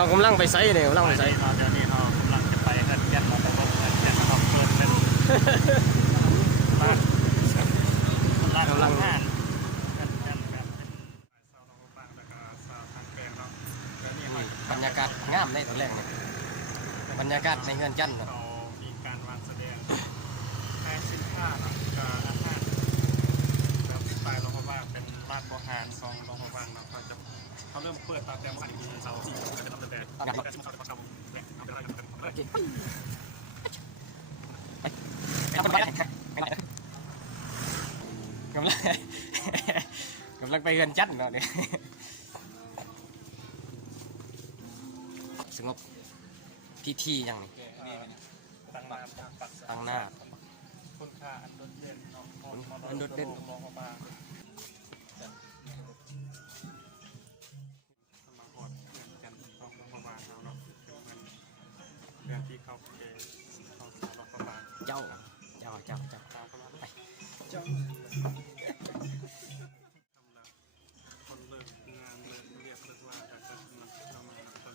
เขากำลังไปไซเนี่ยกำลังไปไซเดี๋ยวนี้เขากำลังจะไปกันยันมาแต่ว่าเดี๋ยวเขาเปิดเป็นร้านกำลังงานบรรยากาศงามในตอนแรกเนี่ยบรรยากาศในเฮือนจันทร์เนาะมีการวางแสดงแทนสินค้าเนาะกับอาหารแบบสไตล์เราเพราะว่าเป็นร้านอาหารซองเราเพราะว่าเขาเริ่มเปิดตามแต่เมื่อวานนี้เสาร์ที่จะเป็นตามแต่การที่เขาจะประชาชนและทำเป็นอะไรกันโอเคกำลังกำลังไปเฮือนจันทร์เนาะเนี่ยสงบพิธีอย่างนี้ตั้งหน้าคุณค่าอันโดดเด่นเนาะอันโดดเด่นมองออกมามาหอดกันต้องประมาณเนาะเรื่องที่เขาเกย์เขาสารประมาณเจ้าตามกันมาไปเจ้าคนเลิกงานเลิกเรียกว่าแต่จะมาทำงานคน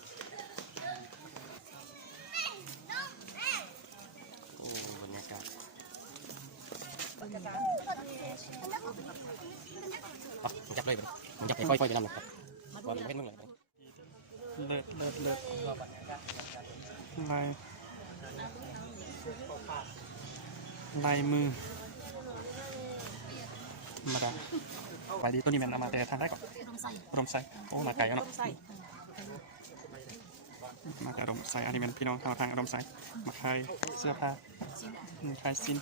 โอ้บรรยากาศจับเลยมันจับค่อยๆไปนำนะครับว่ามันไม่ต้องเลยเลิศลายมือมาดาไปดีตัวนี้มันเอามาแต่ทานได้ก่อนรมไซโอ้มาไก่เนาะมาแต่รมไซอันนี้เป็นพี่น้องทางรมไซมาขายเสื้อผ้าขายซิน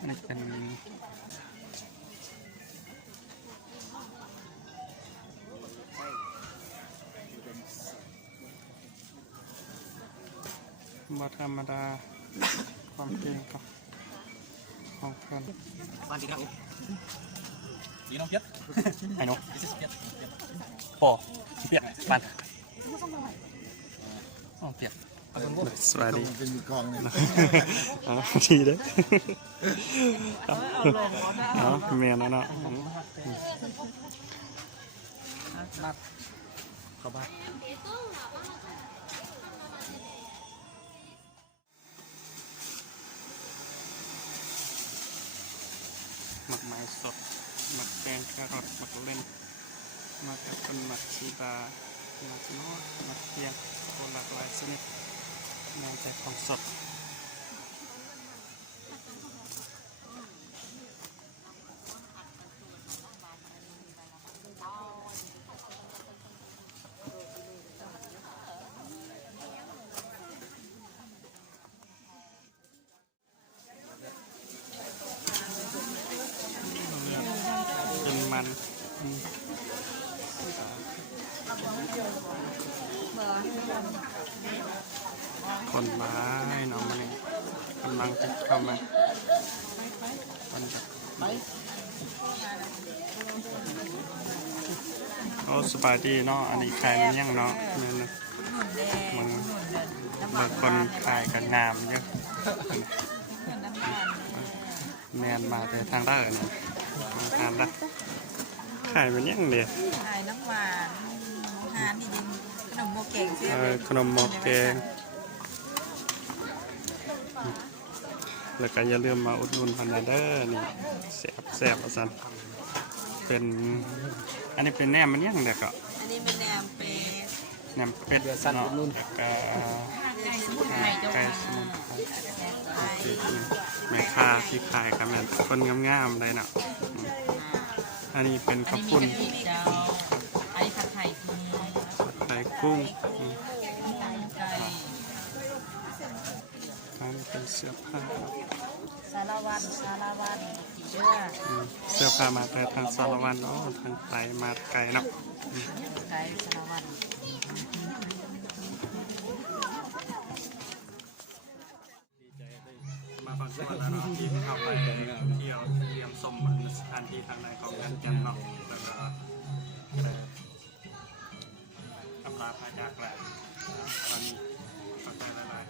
อันนี้เป็นบธรรมดาความเก่งของเพื่อนบ้านที่นั่งดีน้องเปียกไอ้น้องพอเปียกบ้านอ๋อเปียกสวัสดีเป็นมือกองเนี่ยดีเลยเนาะเมียนะเนาะเข้าบ้านหมักไม้สดหมักแตงแครอทหมักเล่นหมักแอปเปิ้ลหมักชีบาหมักนอดหมักเทียมโคหลากหลายชนิดงานแต่ของสดเป็นมันคนไม้เนาะมันกำลังจะเข้ามาโอ้สบายดีเนาะอันนี้ขายมันยังเนาะเนี่ยนะมันบางคนขายกันงามเยอะแมนมาแต่ทางด้านเนี่ยทานได้ขายมันยังเดียวขายน้ำหวานอาหารนี่ยิงขนมโมเกงขนมโมเกงแล้วก็อย่าลืมมาอุดหนุนพันธุ์เด้อนี่แซ่บอาจารย์เป็นอันนี้เป็นแหนมมันยังเด็กอ่ะอันนี้เป็นแหนมเป็ดแหนมเป็ดเนาะแล้วก็ไก่สมุนไพรแม่ค้าที่ขายครับแม่คนงามๆเลยเนาะอันนี้เป็นข้าวปุ้นอันนี้ผัดไทยไข่กุ้งอันนี้เป็นเสื้อผ้าสารวันเสื้อผ้ามาแต่ทางสารวันเนาะทางไกลมาไกลเนาะไก่สารวันมาฟังสวนแล้วเนาะที่เข้าไปเที่ยวเยี่ยมชมสถานที่ทางในของงานจันเนาะแล้วก็อำลาพาจากแหละตอนนี้เข้าใจหลาย